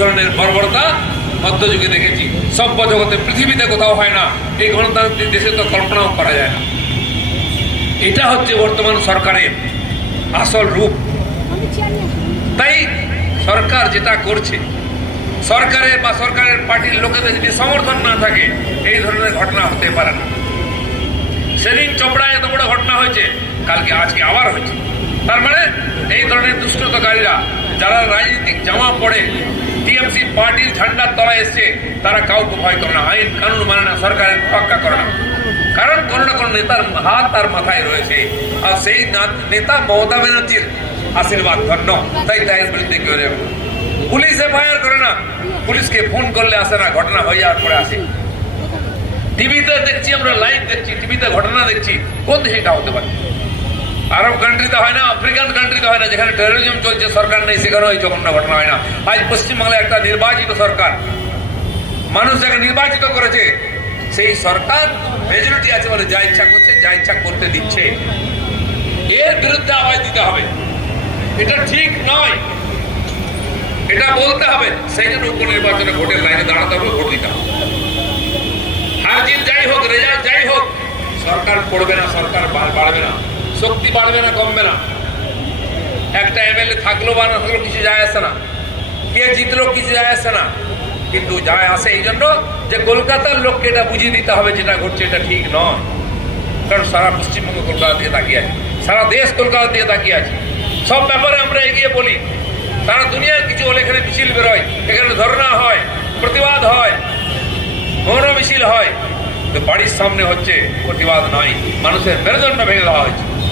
ধরনের বর্বরতা মধ্যযুগে দেখেছি। সভ্য জগতে পৃথিবীতে কোথাও হয় না। এই গণতান্ত্রিক দেশে তো কল্পনাও করা যায় না। এটা হচ্ছে বর্তমান সরকারের আসল রূপ। তাই সরকার যেটা করছে সরকারের বা সরকারের পার্টির লোকেদের যদি সমর্থন না থাকে, এই ধরনের ঘটনা হতে পারে না। সেদিন চোপড়ায় এত বড় ঘটনা হয়েছে, কালকে আজকে আবার হয়েছে। তার মানে এই ধরনের দুষ্কৃতকারীরা যারা রাজনৈতিক জামা পড়ে টিএমসি পার্টির ঝান্ডার তলায় এসছে, তারা কাউকে ভয় করে না। আইন কানুন মানে না, সরকারের পাক্কা করে না। কারণ কোনো না কোনো নেতার হাত তার মাথায় রয়েছে। আর সেই নেতা মমতা ব্যানার্জির আশীর্বাদ ধন্য। তাই তাই বিরুদ্ধে কেউ যাবে পুলিশ এফআইআর করে না। পুলিশকে ফোন করলে আসে না, ঘটনা হয়ে যাওয়ার পরে আসে। টিভিতে দেখছি আমরা, লাইভ দেখছি, টিভিতে ঘটনা দেখছি। কোন দেশে এটা হতে পারে? আরব কান্ট্রিতে হয় না আফ্রিকান কান্ট্রিতে হয় না, যেখানে টেরোরিজম চলছে, সরকার নেই সেখানে ওই জঘন্য ঘটনা হয় না। আজ পশ্চিমবাংলায় একটা নির্বাচিত সরকার, মানুষ যাকে নির্বাচিত করেছে, সেই সরকার মেজরিটি আছে বলে যা ইচ্ছা করছে, যা ইচ্ছা করতে দিচ্ছে। এর বিরুদ্ধে আওয়াজ দিতে হবে। এটা ঠিক নয়। এটা বলতে হবে। সেই জন্য উপনির্বাচনে ভোটের লাইনে দাঁড়াতে হবে, ভোট দিতে হবে। হার যাই হোক রেজাল্ট যাই হোক, সরকার পড়বে না, সরকার বাড়বে না। শক্তি বাড়বে না, কমবে না। একটা এমএলএ থাকল বা না থাকল, কিছু যায় আসে না। কে জিতলো, কিছু যায় আসে না। কিন্তু যায় আসে এই জন্য যে কলকাতার লোককে এটা বুঝিয়ে দিতে হবে যেটা ঘটছে, এটা ঠিক নয়। কারণ সারা পশ্চিমবঙ্গ কলকাতা দিয়ে তাকিয়ে আছে। সারা দেশ কলকাতা দিয়ে তাকিয়ে আছে। সব ব্যাপারে আমরা এগিয়ে বলি। সারা দুনিয়ার কিছু হলে এখানে মিছিল বেরোয়। এখানে ধর্ণা হয়, প্রতিবাদ হয় মৌন মিছিল হয়। তো বাড়ির সামনে হচ্ছে প্রতিবাদ নয়। মানুষের মেরুদণ্ড ভেঙে দেওয়া হয়েছে।